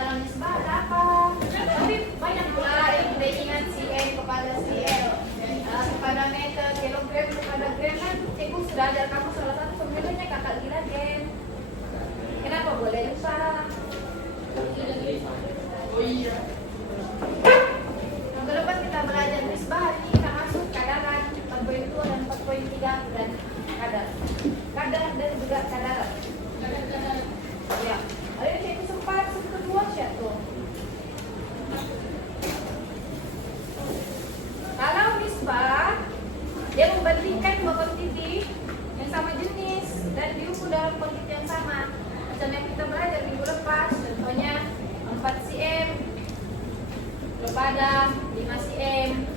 dalam nisbah ada apa? Tapi banyak pula perbandingan CM kepada CL, kepada meter, kilogram kepada gram kan. Ibu sudah ajar kamu salah satu formulanya kakak gila gen. Kenapa boleh lupa? Oh iya. Minggu depan kita belajar nisbah, hari ini kita masuk kadaran 4.2 dan 4.3 dan kadar. Kadar dan juga kadaran. Ya. Hari ini itu sempat kedua chat tuh. Kalau nisbah dia membandingkan dua kuantiti yang sama jenis dan diukur dalam kuantiti yang sama. Macam yang kita belajar minggu lepas, contohnya 4 cm kepada 5 cm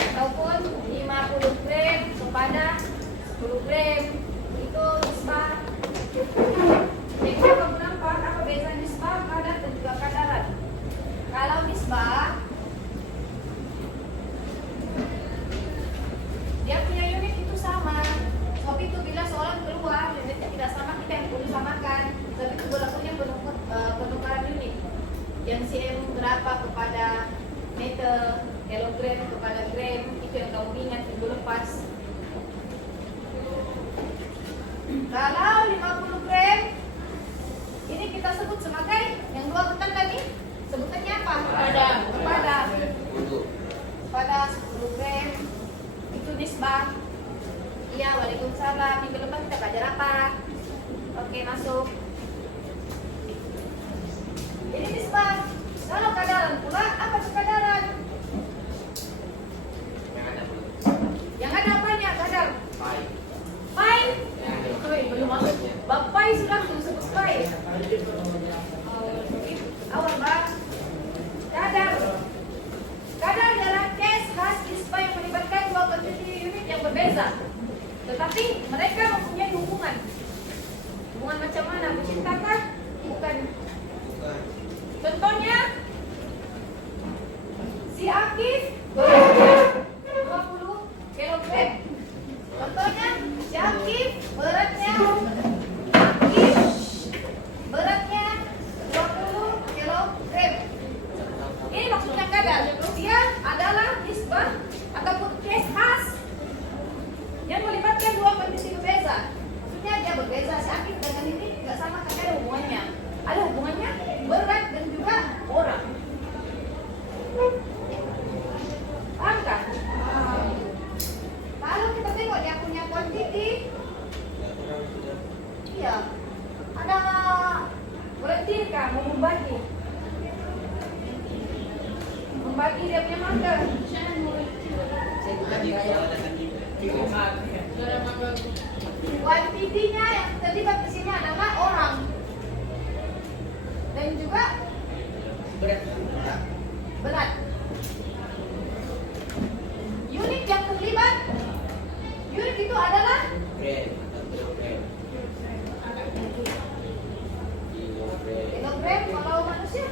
ataupun 50 gram kepada 10 gram. Itu nisbah. Jadi kamu nampak apa beza nisbah, kadar dan juga kadaran. Kalau nisbah dia punya unit itu sama. Sebab itu bila soalan keluar unitnya tidak sama, kita yang perlu samakan. Tapi itu berlakunya penukaran unit. Yang cm berapa kepada meter, kilogram kepada gram, itu yang kamu ingat minggu lepas. Kalau 50 gram ini kita sebut sebagai yang dua butan tadi sebutannya apa? Kepada 10 gram itu nisbah. Iya, waalaikumsalam. Minggu depan kita belajar apa? Oke, masuk. Ini nisbah. Kalau kadaran pula, apa itu kadaran? Yang ada apanya kadar? Pai. Belum masuk. Bapai sudah disebut pai. Awal bang. Kadar. Kadar adalah case khas nisbah yang melibatkan dua kuantiti unit yang berbeza. Tetapi mereka mempunyai hubungan. Hubungan macam mana? Mencintakah? Bukan. Contohnya, si Akif beratnya 20 kg. Contohnya, si Akif beratnya 20 kg. Ini maksudnya kadar. Dia adalah nisbah ataupun case khas yang melibatkan dua kuantiti berbeza. Maksudnya dia berbeza. Si Akif dengan ini nggak sama, tapi ada hubungannya. Ada hubungannya berat dan juga orang. Paham kan? Kalau kita tengok dia punya kuantiti, iya, ada volunteer kan, mau membagi dia punya mangga. Kuantitinya yang terlibat di sini adalah orang dan juga berat. Unit yang terlibat, unit itu adalah kilogram. Kalau manusia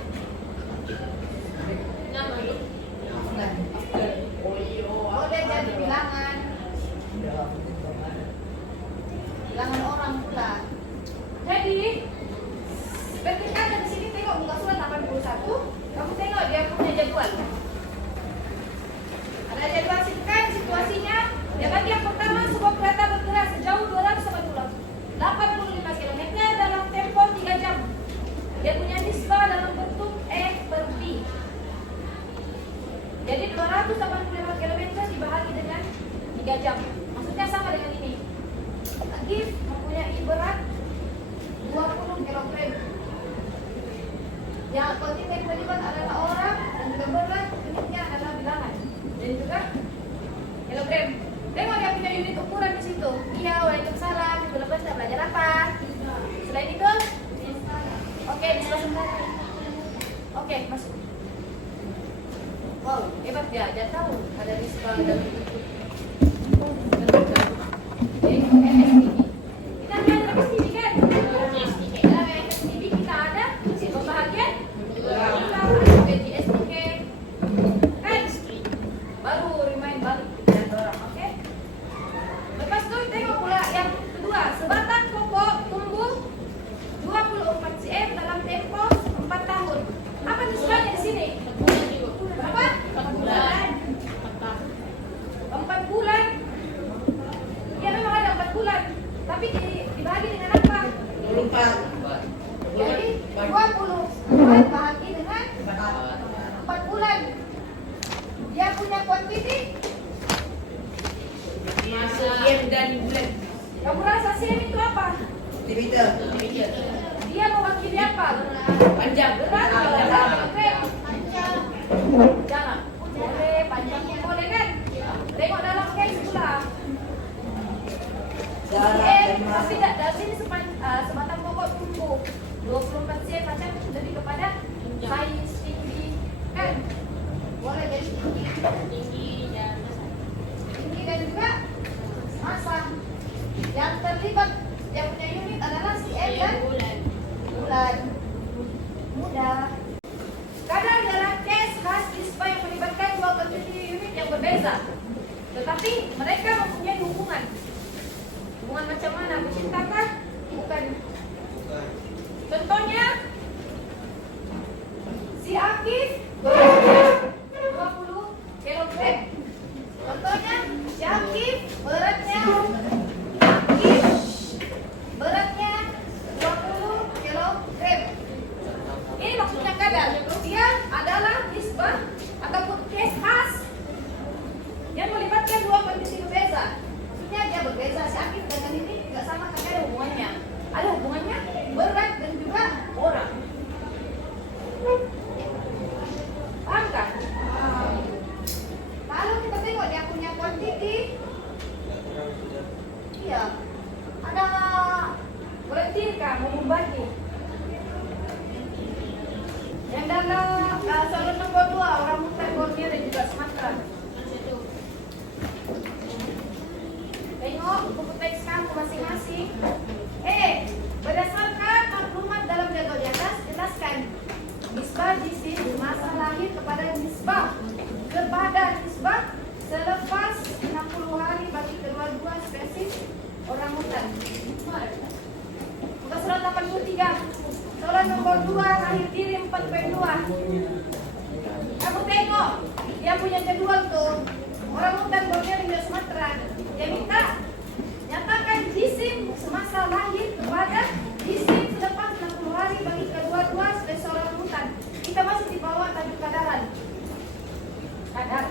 boleh jadi bilangan orang pula. Jadi ketika ada di sini tengok muka surat 81, kamu tengok dia punya jadwal. Ada jadwal kan situasinya. Ya kan yang pertama sebuah kereta bergerak sejauh 285 km dalam tempo 3 jam. Dia punya nisbah dalam bentuk E/B. Jadi 285 km dibahagi dengan 3 jam. Maksudnya sama dengan ini. Akif mempunyai berat 20 kg. Yang kuantiti yang terlibat adalah orang dan juga berat, unitnya adalah bilangan dan juga kilogram. Tengok dia punya unit ukuran di situ. Iya, waalaikumsalam. Minggu depan kita belajar apa? Selain itu? Oke, nisbah sementara. Oke, masuk. Wow, hebat ya. Dia tahu ada nisbah dalam bentuk. Kita kan STB kan? Dalam STB kita ada pembahagian gaji STB kan? Baru remind balik dan orang, oke? Lepas itu tengok pula yang kedua, sebatang pokok tumbuh 24 cm dalam tempo 20 bulan bahagi dengan 4 bulan. Dia punya kuantiti. Masuk dan bulan. Kamu rasa CM itu apa? Dimeter. Dia mewakili apa? Panjang. Berat kalau dalam panjang. Jangan. Boleh panjang boleh kan? Tengok dalam case pula. CM tapi dari sini sebatang pokok tumbuh 24 cm macam lebih kepada saiz tinggi kan? Boleh jadi tinggi dan juga masa. Yang terlibat yang punya unit adalah CM dan bulan. Mudah. Kadang dalam case khas ISPA yang melibatkan dua quantity unit yang berbeza, tetapi mereka mempunyai hubungan. Hubungan macam mana? Mencintakah? Bukan. Contohnya, si Akif beratnya 20 kg. Contohnya, si Akif beratnya 20 kg. Ini maksudnya kadar. Dia adalah nisbah ataupun case khas yang melibatkan dua kondisi berbeza. Maksudnya dia berbeza. Si Akif dengan ini nggak sama, tapi ada hubungannya. Ada hubungannya berat dan juga orang. Paham kan? Kalau kita tengok dia punya quantity, iya, ada berarti mau membagi. Yang dalam soalan nomor 2 orang Mutan, Borneo dan juga Sumatera. Tengok buku teks kamu masing-masing. Berdasarkan maklumat dalam jadwal di atas, jelaskan nisbah jisim masa lahir kepada nisbah selepas 60 hari bagi kedua-dua spesies orang hutan. Muka surat 83. Soalan nomor 2 lahir diri 4.2. Kamu tengok dia punya jadwal tuh. Orang hutan Borneo dan Sumatera. Dia minta nyatakan jisim semasa lahir kepada jisim selepas 60 hari bagi kedua-dua spesies orang hutan. Kita masih di bawah tajuk kadaran. Kadar.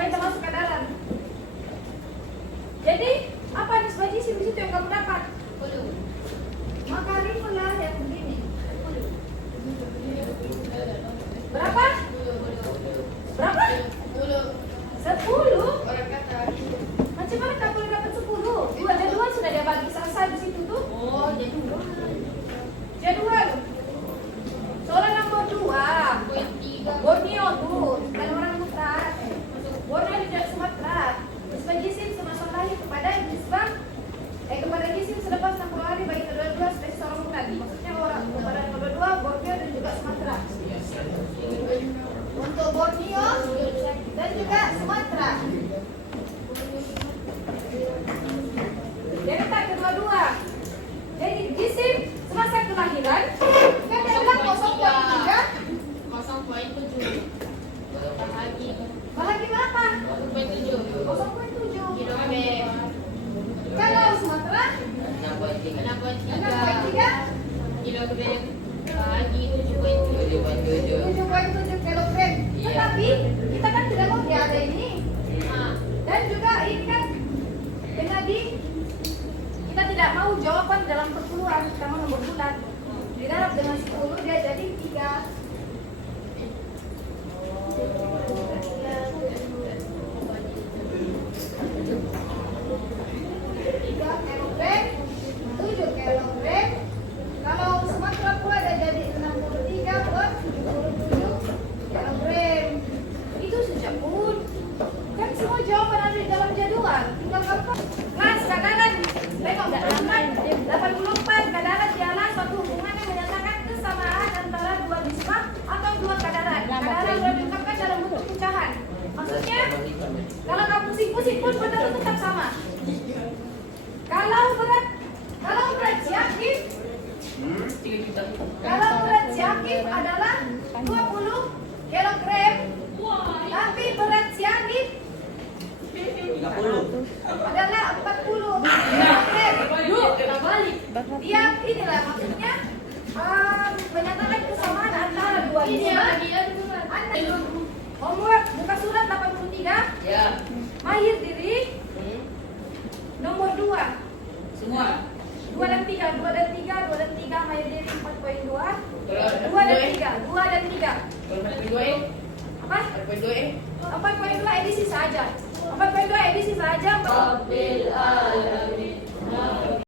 Kita masuk kadaran. Jadi apa nisbah jisim di situ yang kamu dapat? Maka rimlah yang begini. Berapa? Berapa? 10. Macam mana tak boleh dapat 10? Dua jadwal sudah dia bagi sasa di situ tuh. Oh, jadwal. Soalan nomor 2. Borneo tuh, dan orang hutan. Borneo dan Sumatera. Nisbah jisim semasa lahir kepada jisim selepas 60 hari bagi kedua-dua spesies orang hutan. Maksudnya orang kepada kedua-dua Borneo dan juga Sumatera. Untuk Borneo dan juga Sumatera. Dia kata kedua-dua. Jadi jisim semasa kelahiran kan dia bilang 0.3. Bahagi berapa? 0.7. Kalau Sumatera 6.3 kilogram bagi 7.7 kilogram. Tetapi kita kan tidak mau dia ada ini. Dan juga ini kan kita tidak mau jawaban dalam perpuluhan, kita mau nomor bulan. Didarab dengan 10 dia jadi 3. Kalau Sumatera pula ada jadi 63/77 kilogram. Itu sejak pun. Kan semua jawaban ada di dalam jadwal. Tinggal kamu. Kelas kadaran. Tengok enggak aman. 84 kadaran ialah suatu hubungan yang menyatakan kesamaan antara dua nisbah atau dua kadaran. Kadaran sudah diungkapkan dalam bentuk pecahan. Maksudnya kalau kamu pusing-pusing pun benda itu tetap sama. Kalau berat si Akif, kalau berat si Akif adalah 20 kilogram, tapi berat si Adit 30 adalah 40 kilogram. Dia inilah maksudnya menyatakan kesamaan antara dua Ini nisbah. lagi ada Anda homework buka surat 83. Ya. Mahir diri nomor 2. Semua. 2 dan 3, 2 dan 3, 2 dan 3, mahir diri 4.2. 2 Kalau dan 3, 2 dan 3. Kalau 4.2 Apa? 4.2 edisi saja. 4.2 edisi saja. Rabbil alamin.